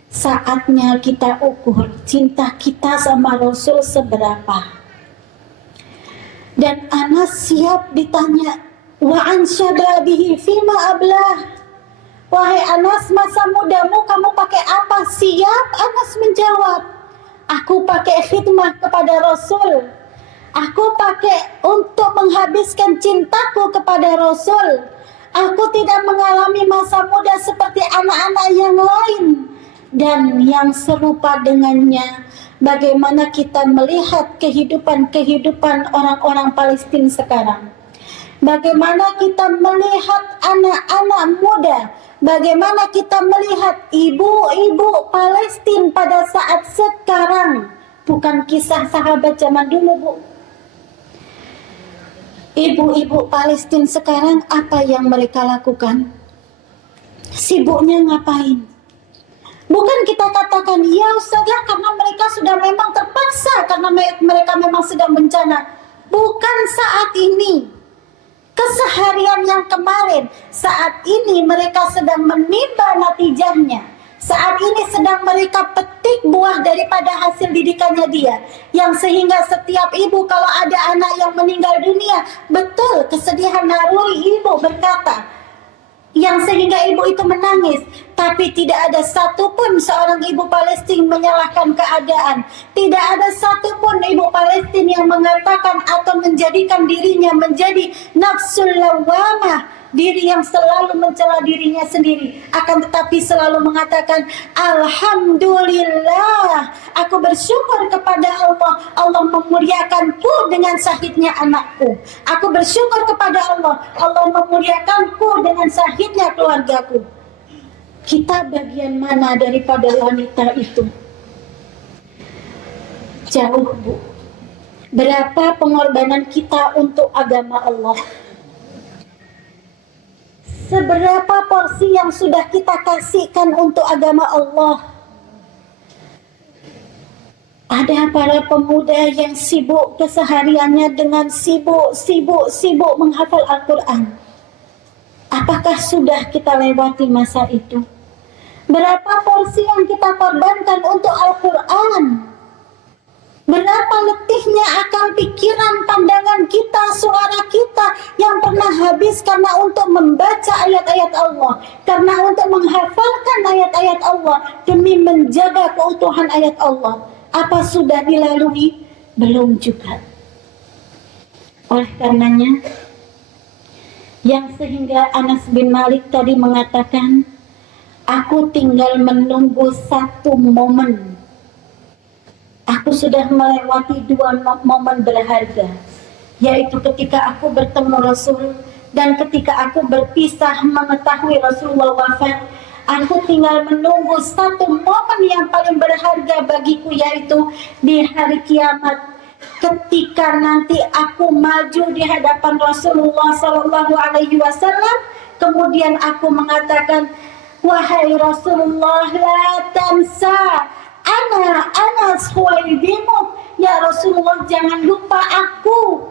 Saatnya kita ukur cinta kita sama Rasul seberapa. Dan Anas siap ditanya, wa an syababihi fima ablah. Wahai Anas, masa mudamu kamu pakai apa? Siap Anas menjawab, aku pakai khidmah kepada Rasul. Aku pakai untuk menghabiskan cintaku kepada Rasul. Aku tidak mengalami masa muda seperti anak-anak yang lain. Dan yang serupa dengannya, bagaimana kita melihat kehidupan orang-orang Palestina sekarang. Bagaimana kita melihat anak-anak muda, bagaimana kita melihat ibu-ibu Palestina pada saat sekarang. Bukan kisah sahabat zaman dulu, Bu. Ibu-ibu Palestina sekarang apa yang mereka lakukan? Sibuknya ngapain? Bukan kita katakan, ya Ustazah, karena mereka sudah memang terpaksa, karena mereka memang sedang bencana. Bukan saat ini. Keseharian yang kemarin, saat ini mereka sedang menimba natijahnya. Saat ini sedang mereka petik buah daripada hasil didikannya dia. Yang sehingga setiap ibu kalau ada anak yang meninggal dunia, betul kesedihan naluri ibu berkata, yang sehingga ibu itu menangis. Tapi tidak ada satupun seorang ibu Palestina menyalahkan keadaan. Tidak ada satupun ibu Palestina yang mengatakan atau menjadikan dirinya menjadi nafsul lawamah, diri yang selalu mencela dirinya sendiri. Akan tetapi selalu mengatakan, Alhamdulillah, aku bersyukur kepada Allah. Allah memuliakanku dengan syahidnya anakku. Aku bersyukur kepada Allah. Allah memuliakanku dengan syahidnya keluargaku. Kita bagian mana daripada wanita itu? Jauh, Bu. Berapa pengorbanan kita untuk agama Allah? Seberapa porsi yang sudah kita kasihkan untuk agama Allah? Ada para pemuda yang sibuk kesehariannya dengan sibuk menghafal Al-Quran. Apakah sudah kita lewati masa itu? Berapa porsi yang kita korbankan untuk Al-Quran? Berapa letihnya akal pikiran, pandangan kita, suara kita yang pernah habis karena untuk membaca ayat-ayat Allah, karena untuk menghafalkan ayat-ayat Allah demi menjaga keutuhan ayat Allah. Apa sudah dilalui? Belum juga. Oleh karenanya, yang sehingga Anas bin Malik tadi mengatakan, aku tinggal menunggu satu momen. Aku sudah melewati dua momen berharga, yaitu ketika aku bertemu Rasul dan ketika aku berpisah mengetahui Rasulullah wafat. Aku tinggal menunggu satu momen yang paling berharga bagiku, yaitu di hari kiamat, ketika nanti aku maju di hadapan Rasulullah SAW. Kemudian aku mengatakan, wahai Rasulullah, la tansa ana suwaidimu. Ya Rasulullah, jangan lupa aku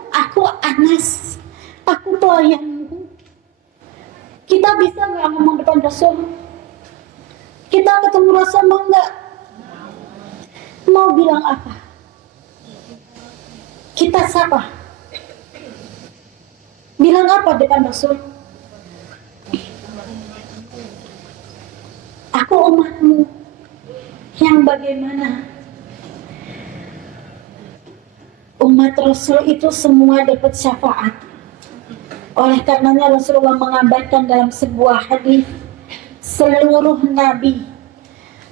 Anas, aku pelayanmu. Kita bisa nggak ngomong depan Rasul? Kita ketemu Rasul mau nggak? Mau bilang apa? Kita siapa? Bilang apa depan Rasul? Aku umatmu yang bagaimana? Umat Rasul itu semua dapat syafaat. Oleh karenanya Rasulullah mengabarkan dalam sebuah hadis, seluruh nabi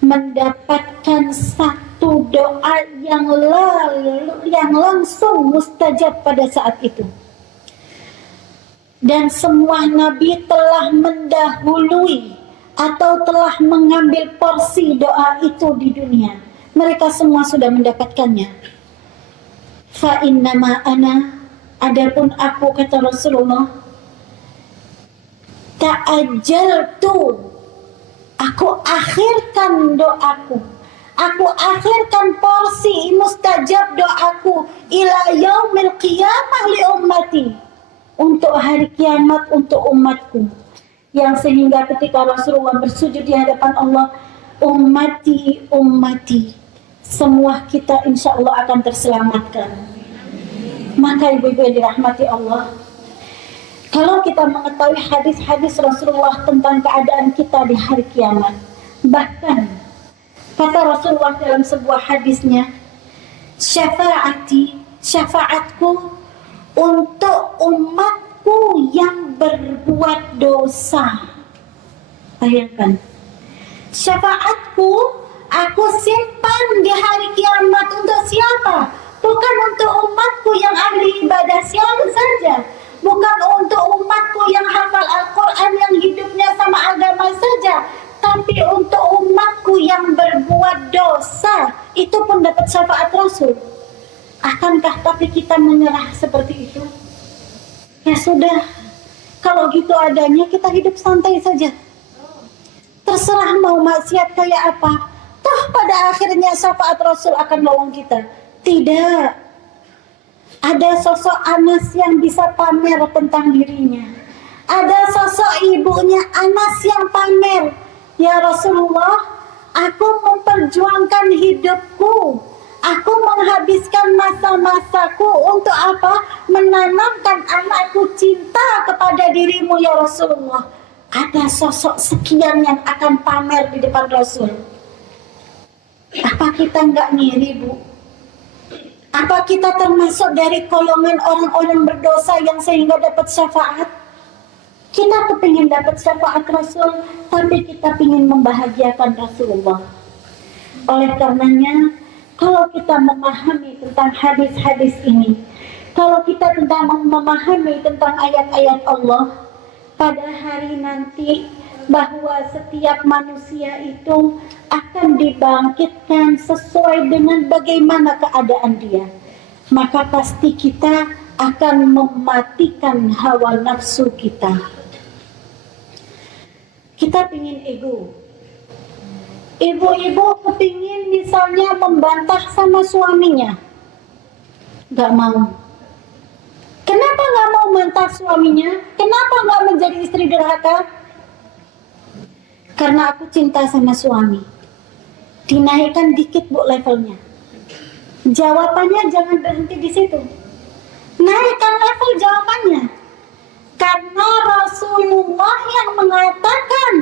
mendapatkan satu doa yang langsung mustajab pada saat itu. Dan semua nabi telah mendahului atau telah mengambil porsi doa itu di dunia. Mereka semua sudah mendapatkannya. Fa innama ana, adapun aku, kata Rasulullah, ta'ajjaltu, aku akhirkan doaku, aku akhirkan porsi mustajab doaku ila yaumil qiyamah li ummati, untuk hari kiamat, untuk umatku. Yang sehingga ketika Rasulullah bersujud di hadapan Allah, ummati, ummati, semua kita insya Allah akan terselamatkan. Maka ibu-ibu yang dirahmati Allah, kalau kita mengetahui hadis-hadis Rasulullah tentang keadaan kita di hari kiamat, bahkan kata Rasulullah dalam sebuah hadisnya, syafaati, syafaatku untuk umatku yang berbuat dosa. Bayangkan, syafaatku aku simpan di hari kiamat untuk siapa? Bukan untuk umatku yang ahli ibadah siapa saja, bukan untuk umatku yang hafal Al-Quran, yang hidupnya sama agama saja, tapi untuk umatku yang berbuat dosa. Itu pun dapat syafaat Rasul. Akankah tapi kita menyerah seperti itu? Ya sudah, kalau gitu adanya, kita hidup santai saja. Terserah mau maksiat kayak apa, toh pada akhirnya syafaat Rasul akan nolong kita. Tidak. Ada sosok Anas yang bisa pamer tentang dirinya. Ada sosok ibunya Anas yang pamer, ya Rasulullah, aku memperjuangkan hidupku, aku menghabiskan masa-masaku untuk apa? Menanamkan anakku cinta kepada dirimu, ya Rasulullah. Ada sosok sekian yang akan pamer di depan Rasul. Apa kita nggak ngiri, Bu? Apa kita termasuk dari golongan orang-orang berdosa yang sehingga dapat syafaat? Kita kepingin dapat syafaat Rasul, tapi kita ingin membahagiakan Rasulullah. Oleh karenanya, kalau kita memahami tentang hadis-hadis ini, kalau kita memahami tentang ayat-ayat Allah, pada hari nanti bahwa setiap manusia itu akan dibangkitkan sesuai dengan bagaimana keadaan dia, maka pasti kita akan mematikan hawa nafsu kita. Kita pingin ego. Ibu-ibu kepingin misalnya membantah sama suaminya, gak mau. Kenapa gak mau membantah suaminya? Kenapa gak menjadi istri durhaka? Karena aku cinta sama suami. Dinaikkan dikit, Bu, levelnya. Jawabannya jangan berhenti di situ. Naikkan level jawabannya. Karena Rasulullah yang mengatakan,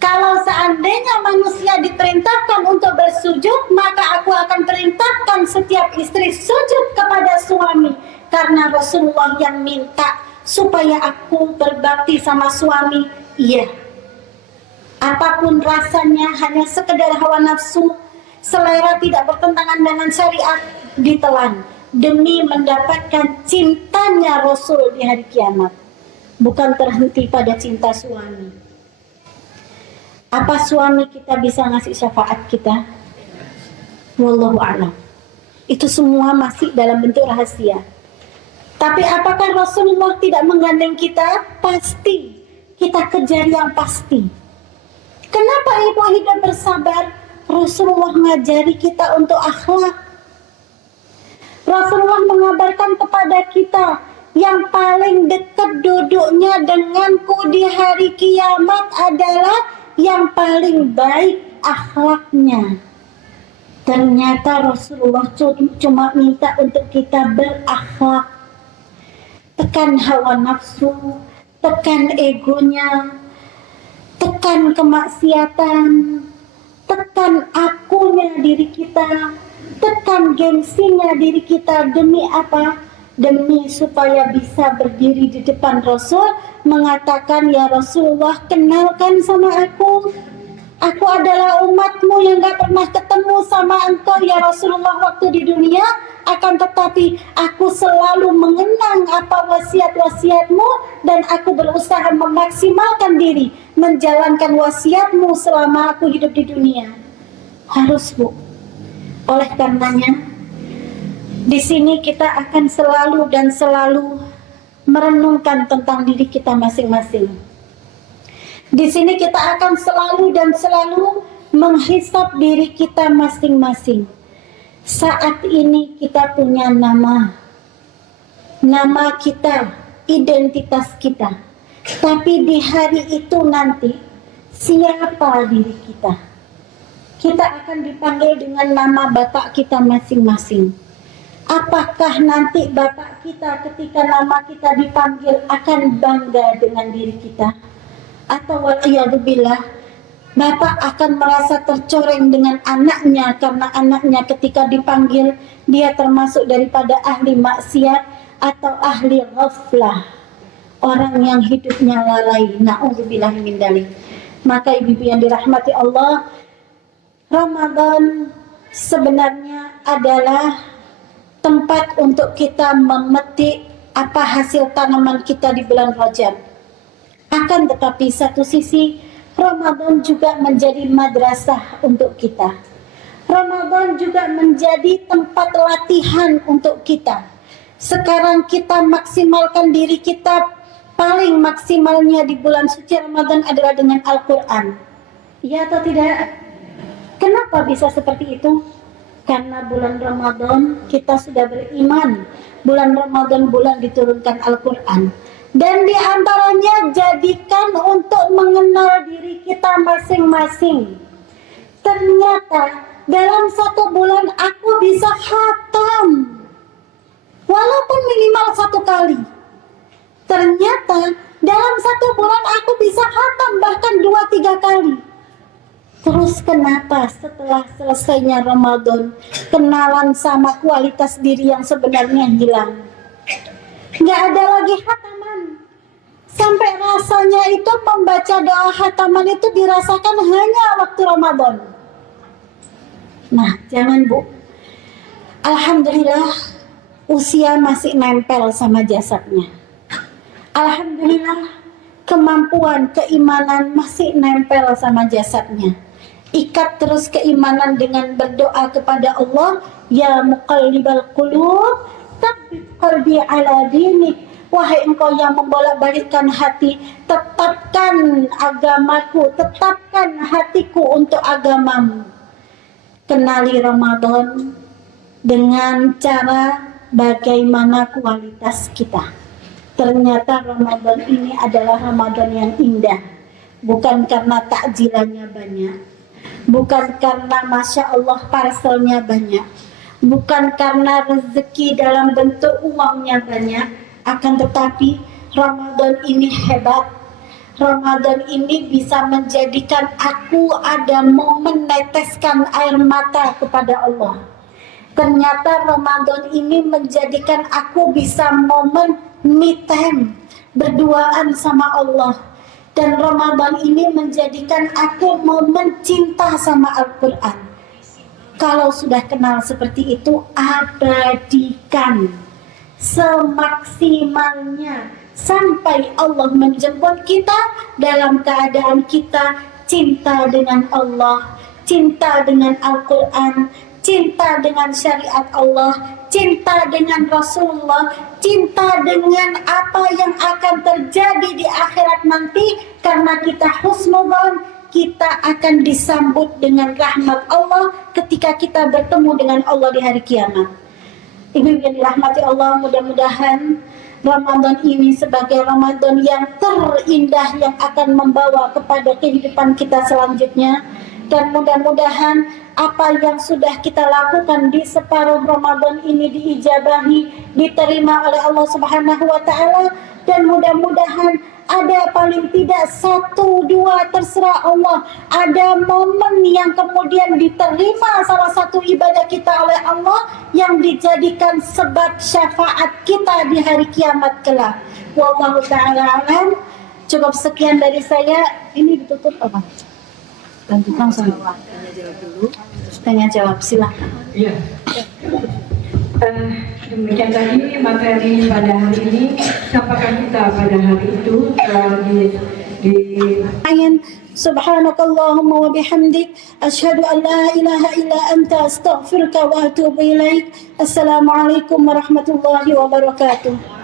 kalau seandainya manusia diperintahkan untuk bersujud, maka aku akan perintahkan setiap istri sujud kepada suami. Karena Rasulullah yang minta supaya aku berbakti sama suami. Iya. Apapun rasanya, hanya sekedar hawa nafsu, selera tidak bertentangan dengan syariat, ditelan demi mendapatkan cintanya Rasul di hari kiamat. Bukan terhenti pada cinta suami. Apa suami kita bisa ngasih syafaat kita? Wallahu a'lam. Itu semua masih dalam bentuk rahasia. Tapi apakah Rasulullah tidak menggandeng kita? Pasti. Kita kejar yang pasti. Kenapa ibu hidup bersabar? Rasulullah ngajari kita untuk akhlak. Rasulullah mengabarkan kepada kita, yang paling dekat duduknya denganku di hari kiamat adalah yang paling baik akhlaknya. Ternyata Rasulullah cuma minta untuk kita berakhlak. Tekan hawa nafsu, tekan egonya, tekan kemaksiatan, tekan akunya diri kita, tekan gengsinya diri kita. Demi apa? Demi supaya bisa berdiri di depan Rasul, mengatakan, ya Rasulullah, kenalkan sama aku. Aku adalah umatmu yang gak pernah ketemu sama engkau ya Rasulullah waktu di dunia. Akan tetapi aku selalu mengenang apa wasiat-wasiatmu, dan aku berusaha memaksimalkan diri menjalankan wasiatmu selama aku hidup di dunia. Harus, Bu. Oleh karenanya, di sini kita akan selalu merenungkan tentang diri kita masing-masing. Di sini kita akan selalu menghisap diri kita masing-masing. Saat ini kita punya nama kita, identitas kita. Tapi di hari itu nanti, siapa diri kita? Kita akan dipanggil dengan nama bapak kita masing-masing. Apakah nanti bapak kita ketika nama kita dipanggil akan bangga dengan diri kita? Atau waliyadzubillah, bapak akan merasa tercoreng dengan anaknya karena anaknya ketika dipanggil dia termasuk daripada ahli maksiat atau ahli ghaflah, orang yang hidupnya lalai. Na'udzubillah min dzalik. Maka ibu-ibu yang dirahmati Allah, Ramadan sebenarnya adalah tempat untuk kita memetik apa hasil tanaman kita di bulan Rajab. Akan tetapi satu sisi, Ramadan juga menjadi madrasah untuk kita. Ramadan juga menjadi tempat latihan untuk kita. Sekarang kita maksimalkan diri kita, paling maksimalnya di bulan suci Ramadan adalah dengan Al-Quran. Ya atau tidak? Kenapa bisa seperti itu? Karena bulan Ramadan kita sudah beriman. Bulan Ramadan bulan diturunkan Al-Quran. Dan diantaranya jadikan untuk mengenal diri kita masing-masing. Ternyata dalam satu bulan aku bisa khatam, walaupun minimal 1 kali. Ternyata dalam satu bulan aku bisa khatam bahkan 2-3 kali. Terus kenapa setelah selesainya Ramadan, kenalan sama kualitas diri yang sebenarnya hilang? Nggak ada lagi khataman. Sampai rasanya itu membaca doa khataman itu dirasakan hanya waktu Ramadan. Nah, jangan, Bu. Alhamdulillah, usia masih nempel sama jasadnya. Alhamdulillah, kemampuan, keimanan masih nempel sama jasadnya. Ikat terus keimanan dengan berdoa kepada Allah, ya muqallibal qulub, tsabbit qalbi ala dinik. Wahai engkau yang membolak-balikkan hati, tetapkan agamaku, tetapkan hatiku untuk agamamu. Kenali Ramadan dengan cara bagaimana kualitas kita. Ternyata Ramadan ini adalah Ramadan yang indah. Bukan karena takjilannya banyak, bukan karena Masya Allah parcelnya banyak, bukan karena rezeki dalam bentuk uangnya banyak, akan tetapi Ramadan ini hebat. Ramadan ini bisa menjadikan aku ada momen neteskan air mata kepada Allah. Ternyata Ramadan ini menjadikan aku bisa momen me time, berduaan sama Allah. Dan Ramadan ini menjadikan aku momen cinta sama Al-Quran. Kalau sudah kenal seperti itu, abadikan semaksimalnya sampai Allah menjemput kita dalam keadaan kita cinta dengan Allah, cinta dengan Al-Quran, cinta dengan syariat Allah, cinta dengan Rasulullah, cinta dengan apa yang akan terjadi di akhirat nanti. Karena kita husnudzon, kita akan disambut dengan rahmat Allah ketika kita bertemu dengan Allah di hari kiamat. Ibu yang dirahmati Allah, mudah-mudahan Ramadan ini sebagai Ramadan yang terindah yang akan membawa kepada kehidupan kita selanjutnya. Dan mudah-mudahan apa yang sudah kita lakukan di separuh Ramadan ini diijabahi, diterima oleh Allah Subhanahu wa Ta'ala. Dan mudah-mudahan ada paling tidak 1, 2, terserah Allah, ada momen yang kemudian diterima salah satu ibadah kita oleh Allah yang dijadikan sebab syafaat kita di hari kiamat kelak. Wallahu ta'ala alam. Cukup sekian dari saya. Ini ditutup apa? Lanjut langsung. Tanya jawab dulu. Tanya jawab, silakan. Iya. Demikian tadi materi pada hari ini. Apakah kita pada hari itu Subhanakallahumma wa bihamdik asyhadu an la ilaha illa anta astaghfiruka wa atubu ilaik. Assalamualaikum warahmatullahi wabarakatuh.